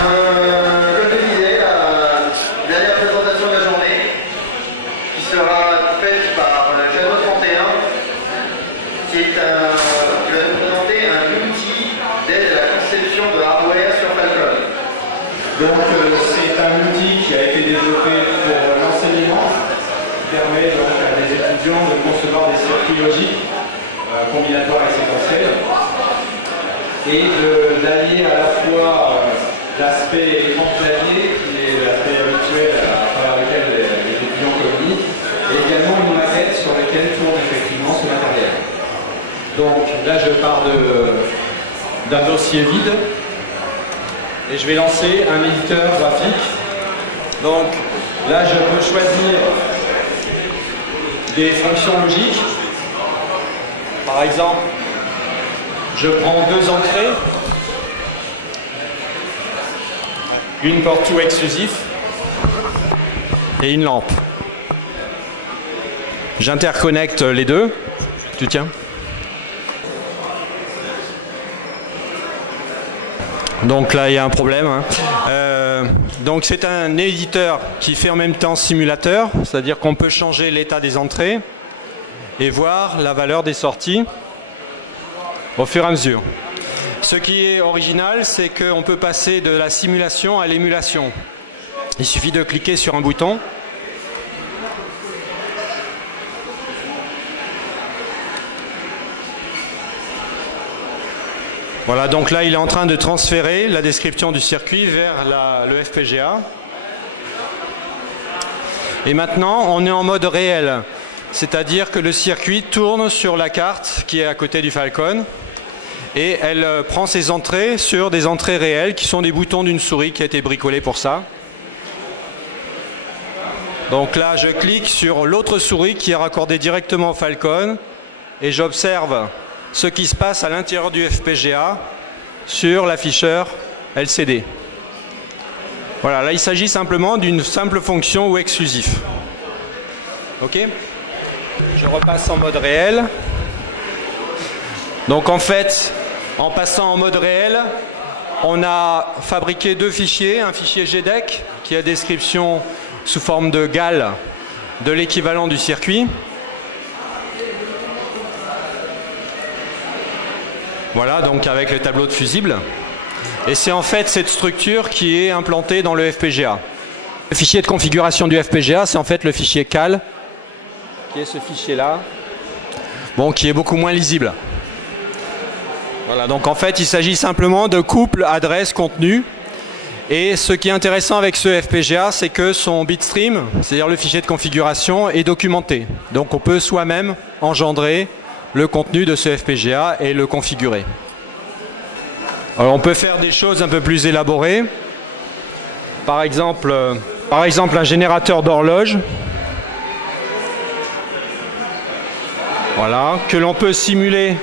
Comme je disais, la dernière présentation de la journée, qui sera faite par Shadow 31, qui va nous présenter un outil d'aide à la conception de hardware sur Falcon. Donc c'est un outil qui a été développé pour l'enseignement, qui permet donc à des étudiants de concevoir des circuits logiques combinatoires et séquentiels, et d'allier à la fois l'aspect écran clavier, qui est l'aspect habituel à travers lequel les étudiants communiquent, et également une maquette sur laquelle tourne effectivement ce matériel. Donc là je pars d'un dossier vide et je vais lancer un éditeur graphique. Donc là je peux choisir des fonctions logiques. Par exemple, je prends deux entrées, une port 2 exclusif et une lampe. J'interconnecte les deux. Tu tiens. Donc là il y a un problème. Donc c'est un éditeur qui fait en même temps simulateur, c'est-à-dire qu'on peut changer l'état des entrées et voir la valeur des sorties au fur et à mesure. Ce qui est original, c'est qu'on peut passer de la simulation à l'émulation. Il suffit de cliquer sur un bouton. Voilà, donc là il est en train de transférer la description du circuit vers le FPGA. Et maintenant on est en mode réel, c'est-à-dire que le circuit tourne sur la carte qui est à côté du Falcon et elle prend ses entrées sur des entrées réelles qui sont des boutons d'une souris qui a été bricolée pour ça. Donc là je clique sur l'autre souris qui est raccordée directement au Falcon et j'observe ce qui se passe à l'intérieur du FPGA sur l'afficheur LCD. Voilà, là il s'agit simplement d'une simple fonction ou exclusif. Ok ? Je repasse en mode réel. Donc en fait, en passant en mode réel, on a fabriqué deux fichiers, un fichier GDEC qui a description sous forme de GAL de l'équivalent du circuit. Voilà, donc avec le tableau de fusible. Et c'est en fait cette structure qui est implantée dans le FPGA. Le fichier de configuration du FPGA, c'est en fait le fichier CAL, qui est ce fichier-là, bon, qui est beaucoup moins lisible. Voilà, donc en fait, il s'agit simplement de couple adresse-contenu. Et ce qui est intéressant avec ce FPGA, c'est que son bitstream, c'est-à-dire le fichier de configuration, est documenté. Donc on peut soi-même engendrer le contenu de ce FPGA et le configurer. Alors on peut faire des choses un peu plus élaborées. Par exemple un générateur d'horloge. Voilà, que l'on peut simuler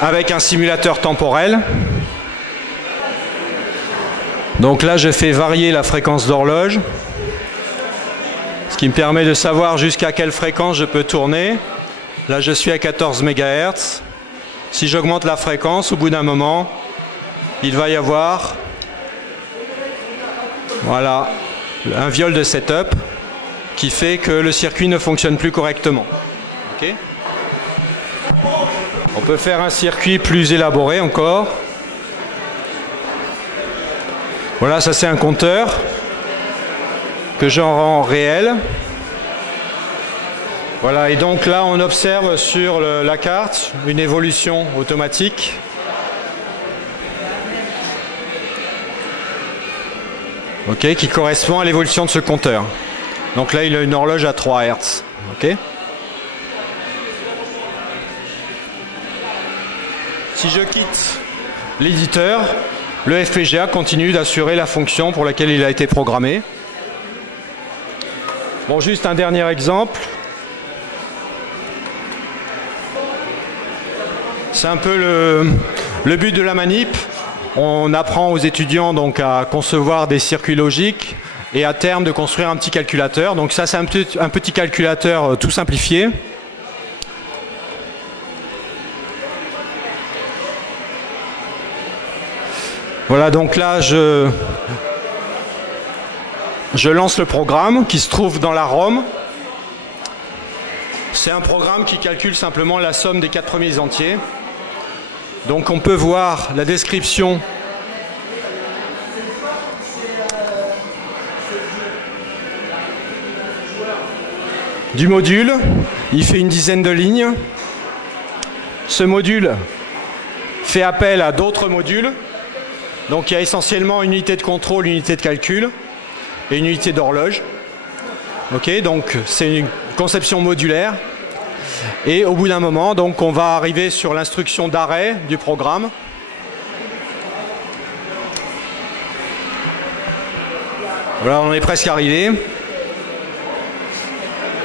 avec un simulateur temporel. Donc là, je fais varier la fréquence d'horloge, ce qui me permet de savoir jusqu'à quelle fréquence je peux tourner. Là, je suis à 14 MHz. Si j'augmente la fréquence, au bout d'un moment, il va y avoir, voilà, un viol de setup qui fait que le circuit ne fonctionne plus correctement. Okay ? On peut faire un circuit plus élaboré encore. Voilà, ça c'est un compteur que j'en rends réel. Voilà, et donc là on observe sur la carte une évolution automatique. Ok, qui correspond à l'évolution de ce compteur. Donc là il a une horloge à 3 Hz. Ok. Si je quitte l'éditeur, le FPGA continue d'assurer la fonction pour laquelle il a été programmé. Bon, juste un dernier exemple. C'est un peu le but de la manip. On apprend aux étudiants donc à concevoir des circuits logiques et à terme de construire un petit calculateur. Donc ça c'est un petit calculateur tout simplifié. Voilà, donc là, je lance le programme qui se trouve dans la ROM. C'est un programme qui calcule simplement la somme des 4 premiers entiers. Donc on peut voir la description du module. Il fait une dizaine de lignes. Ce module fait appel à d'autres modules. Donc il y a essentiellement une unité de contrôle, une unité de calcul et une unité d'horloge. Ok, donc c'est une conception modulaire. Et au bout d'un moment, donc, on va arriver sur l'instruction d'arrêt du programme. Voilà, on est presque arrivé.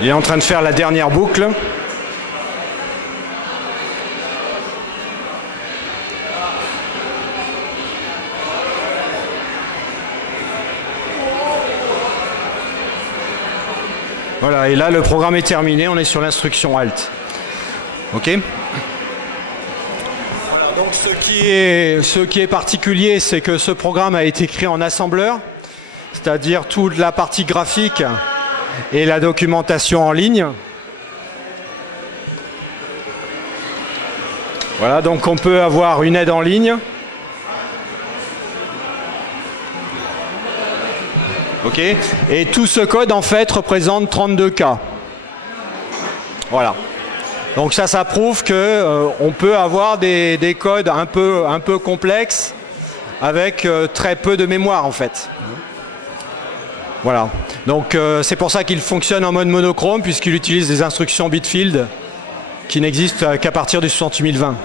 Il est en train de faire la dernière boucle. Voilà, et là le programme est terminé, on est sur l'instruction Alt. Ok. Voilà, donc ce qui est particulier, c'est que ce programme a été écrit en assembleur, c'est-à-dire toute la partie graphique et la documentation en ligne. Voilà, donc on peut avoir une aide en ligne. Ok, et tout ce code en fait représente 32 K. Voilà. Donc ça prouve que on peut avoir des codes un peu complexes avec très peu de mémoire en fait. Voilà. Donc c'est pour ça qu'il fonctionne en mode monochrome puisqu'il utilise des instructions bitfield qui n'existent qu'à partir du 68020.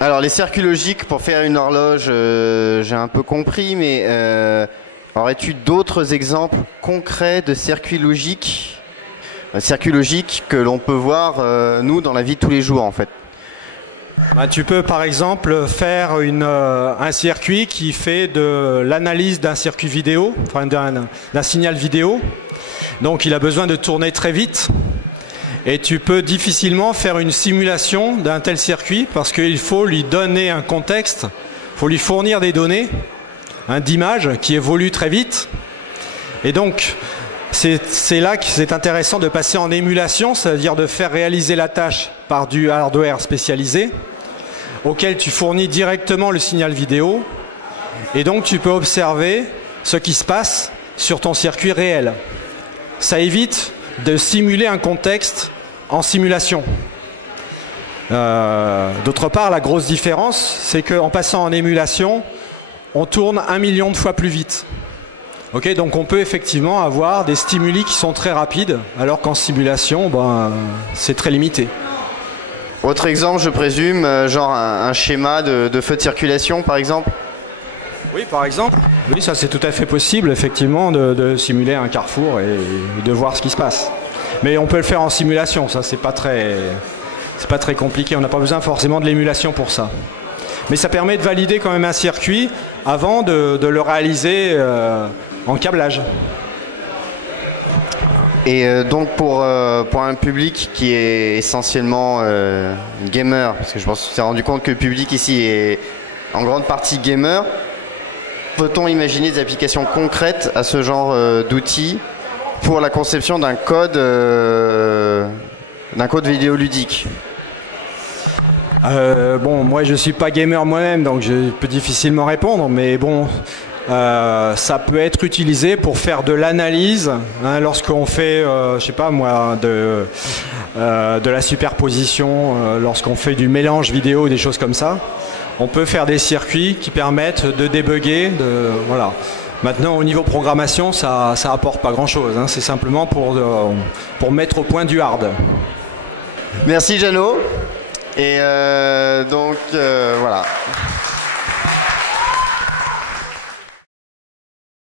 Alors les circuits logiques pour faire une horloge, j'ai un peu compris, mais aurais-tu d'autres exemples concrets de circuits logiques que l'on peut voir nous dans la vie de tous les jours en fait? Bah, tu peux par exemple faire un circuit qui fait de l'analyse d'un circuit vidéo, enfin d'un signal vidéo. Donc il a besoin de tourner très vite. Et tu peux difficilement faire une simulation d'un tel circuit parce qu'il faut lui donner un contexte, il faut lui fournir des données, d'images qui évoluent très vite. Et donc, c'est là que c'est intéressant de passer en émulation, c'est-à-dire de faire réaliser la tâche par du hardware spécialisé, auquel tu fournis directement le signal vidéo. Et donc, tu peux observer ce qui se passe sur ton circuit réel. Ça évite de simuler un contexte en simulation. D'autre part, la grosse différence, c'est qu'en passant en émulation, on tourne 1 million de fois plus vite. Okay, donc on peut effectivement avoir des stimuli qui sont très rapides, alors qu'en simulation, c'est très limité. Autre exemple, je présume, genre un schéma de feu de circulation, par exemple? Oui, par exemple. Oui, ça c'est tout à fait possible, effectivement, de simuler un carrefour et de voir ce qui se passe. Mais on peut le faire en simulation, ça c'est pas très compliqué, on n'a pas besoin forcément de l'émulation pour ça. Mais ça permet de valider quand même un circuit avant de le réaliser en câblage. Et donc pour un public qui est essentiellement gamer, parce que je pense qu'on s'est rendu compte que le public ici est en grande partie gamer, peut-on imaginer des applications concrètes à ce genre d'outils pour la conception d'un code vidéoludique? Bon, moi je suis pas gamer moi-même, donc je peux difficilement répondre, mais bon, ça peut être utilisé pour faire de l'analyse, lorsqu'on fait, je sais pas moi, de la superposition, lorsqu'on fait du mélange vidéo, des choses comme ça. On peut faire des circuits qui permettent de débugger, voilà. Maintenant, au niveau programmation, ça apporte pas grand-chose. C'est simplement pour mettre au point du hard. Merci Jeannot. Et donc voilà.